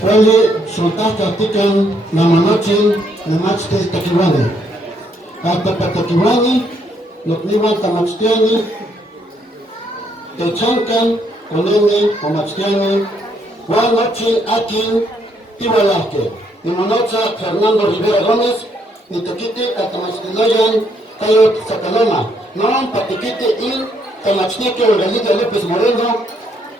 Oye, soltaste tican la manochin, la machte taquiwani. Hasta pataquiwani, lo que iban tamachtiani, techancan, olene, o machtiani, Juan Nochi, Akin, Tiwalaque, ni Monocha, Fernando Rivera Gómez, ni Toquite, Catamachtiloyan, Tayot Sacaloma, no, Patiquite, Il, Tamachneque, Olgalita López Moreno,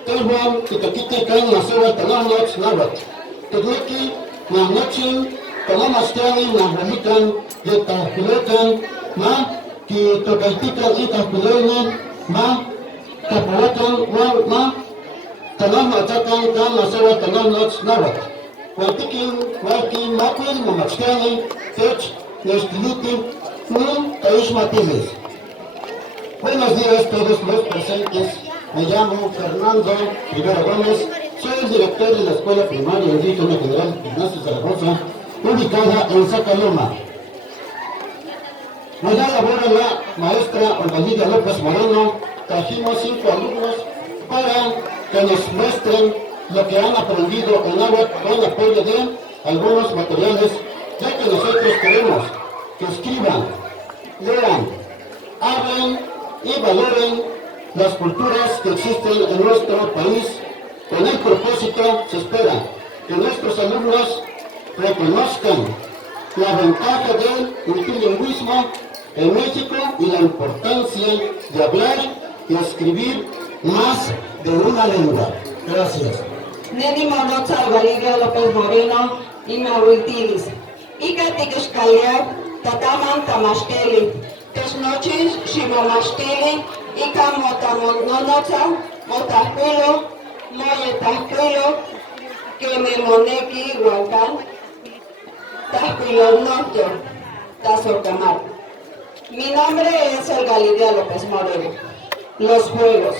Telwan, Titoquite, Can, Nasura, Tananoch, Navat. Todleki, Nanochin, Tanamastiani, Nahalikan, Yetahulekan, Ma, Ki Tokaltikan, Itahulenan, Ma, Tapalakan, Ma, Tanamatakan, Can, Nasura, Tananoch, Navat. Waltikin, Walkin, Makwin, Mamastiani, Fetch, Nestiliti, Nun, Taish Matiles. Buenos días todos los presentes. Me llamo Fernando Rivera Gómez, soy el director de la Escuela Primaria Indígena General Ignacio Zaragoza, ubicada en Zacaloma. Allá labora la maestra Olga López Moreno. Trajimos 5 alumnos para que nos muestren lo que han aprendido en agua con apoyo de algunos materiales, ya que nosotros queremos que escriban, lean, hablen y valoren las culturas que existen en nuestro país. Con el propósito se espera que nuestros alumnos reconozcan la ventaja del multilingüismo en México y la importancia de hablar y escribir más de una lengua. Gracias. Neni Monocha Olga López Moreno y Mahuiltilis. Ika Tikishkaliak, Tataman Tamashteli. Tesnochis, Shimamasteli, Ika Motamonocha, Motahuilo, Moyetahuilo, Kememoneki, Huancan, Tahuilo Noto, Tazocamar. Mi nombre es Olga López Moreno. Los juegos.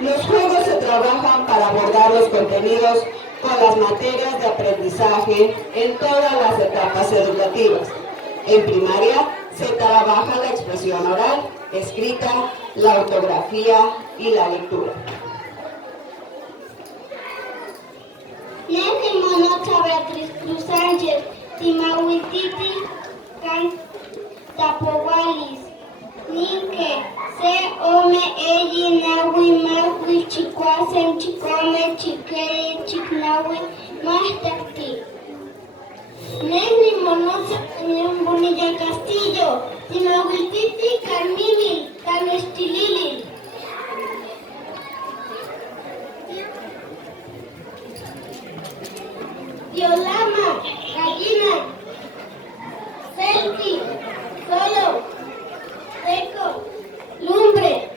Los juegos se trabajan para abordar los contenidos con las materias de aprendizaje en todas las etapas educativas. En primaria se trabaja la expresión oral, escrita, la ortografía y la lectura. Neni Monocha Beatriz Cruz Sánchez, Timahuititi, Tapowalis, Ninke, Se Ome, Eyi, Nawi, Magui, Chicuasen, Chicome, Chiqueri, Chicnawi, Mastakti. Neni Monocha León Bonilla Castillo, Timahuititi, Carmini, Canestilili. Yolama, Gallina, Celti, Solo, Seco, Lumbre,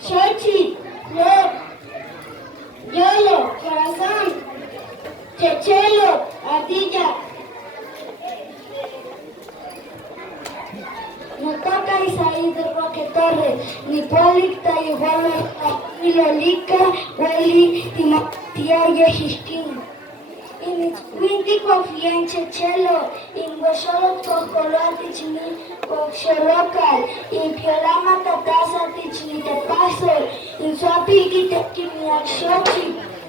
Xochi, Flor, Yolo, Corazón, Chechelo, Ardilla. Notoca Isaí de Roque Torres, Nipolita y Juárez, Ilolica, Hueli, Timatia y Ejisquín. Initsquinti confían Chechelo, Inguesolo Cocoloa Tichini, Coxolocal, Impiolama Tatasa Tichini Tepaso, Insuapiqui Tequimiak Xochi,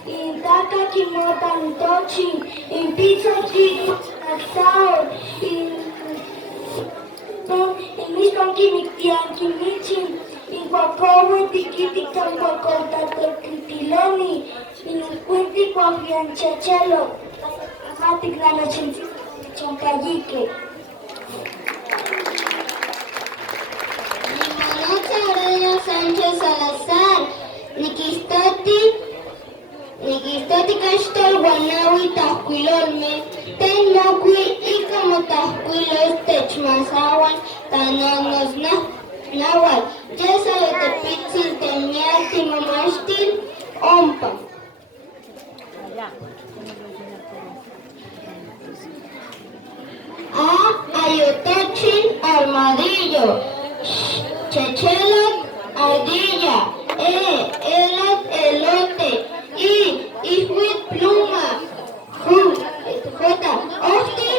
Intaka Kimota Ntochi, Impizzo Chiqui Axao, Miston Kimiktian Kimichin, Inquacobo Tiquiti Campocolta Critiloni, Inusquinti confían Chechelo. Matic la Choncayique. Nikistoti kashtol guanawi tahkuilolme, tenmokui y como tahkuilos techmasawan, tanonos nawal, yesalo tepitzil temiati mamashtil, ompa. Ayotachin armadillo, chechelot ardilla, elat elote, ihuit pluma, ojti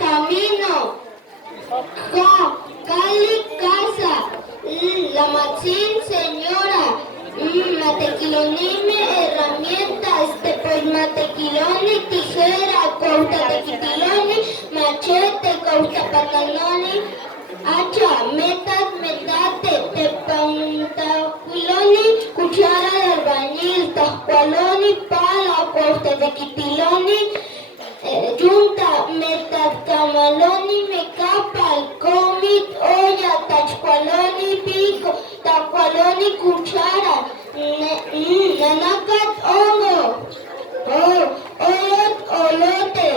camino, cali casa, la matzin señora, matequilonime herramientas, pues matequiloni tijera, corta tequitiloni, machete, corta pantaloni, hacha, metate, tepantaculoni, cuchara de albañil, tascualoni, pala, corta tequitiloni, junta, metatcamaloni, mecapal, comit, olla, tachcualoni, pico, tacualoni, cuchara, nanacat, hongo, olote,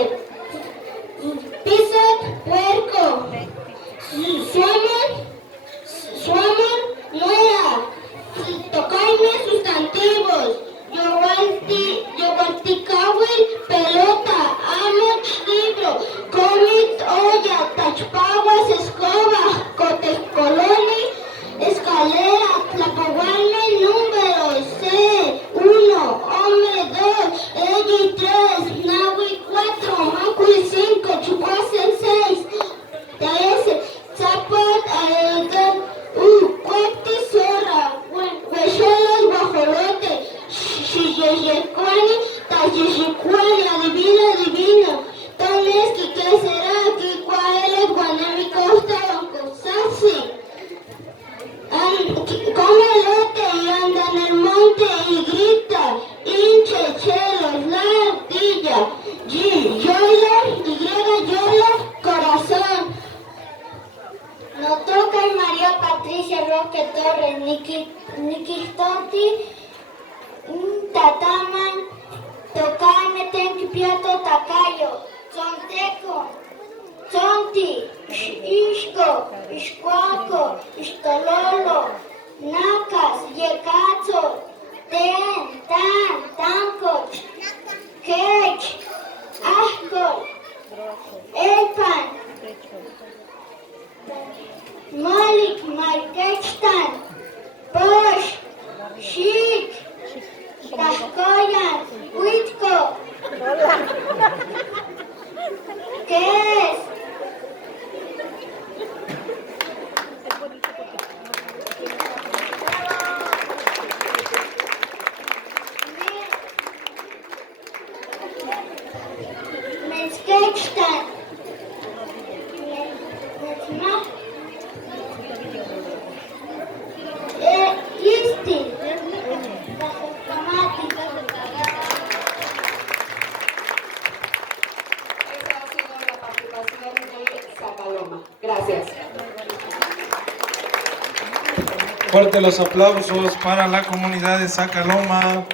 pisot, puerco, suamon, nuera, tocarme sustantivos, yoguanticawil, pelota, amot, libro, comit, olla, tachpaguas, escoba, cotescoloni, escalera, tlapagualme, números, C1, hombre 2, Egi 3, Nahui 4, Macui 5, Chucuasen 6, TS, Zapot, Aegan, Cuecti, Zorra, Huecholos, Guajolote, Xiyeyeconi, Tayixicuani, adivina, Toneski, ¿qué será? Kikuaeles, Guanemi, Costa, Bancosasi. Come elote y anda en el monte y grita, hinche, chelos, la ardilla, yolo, yolo, corazón. No toca María Patricia Roque Torres, Nikistoti, Tataman, Tocame, Tenquipiato, Tacayo, Zonteco, Zonti, Ishko, Ishcuaco, Istololo, Nacas, Yecazo, Tancoch, Kech, Ascol, Elpan, Malik, Markechtan, Bosch, Shik, Tascoyan, Huitco, ¿qué es? Menskechtan, Listi, Gracias. Fuerte los aplausos para la comunidad de Zacaloma.